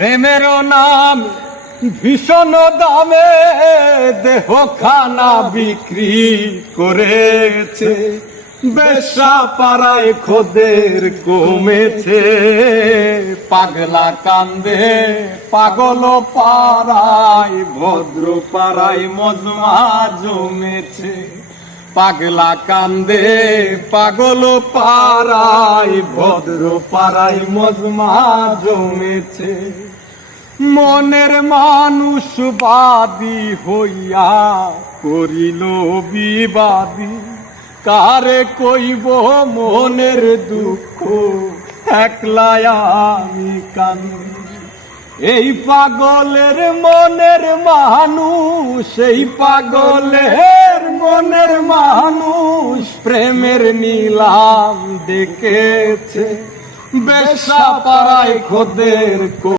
প্রেমের নাম ভীষণ দামে দেহ খানা বিক্রি করেছে, বেশ্যা পাড়ায় খোদের কমেছে। পাগলা কান্দে পাগল পাড়ায়, ভদ্র পাড়ায় মজমা জমেছে। পাগলা কান্দে পাগল পাড়ায়, ভদ্র পাড়ায় মজমা জমেছে। মনের মানুষ বাদী হইয়া করিল বিবাদী, কারে কইব মনের দুঃখ একলাই আমি কান্দি। এই পাগলের মনের মানুষ, এই পাগলের মনের মানুষ প্রেমের নিলাম দেখেছে, বেশ্যা পাড়ায় খোদের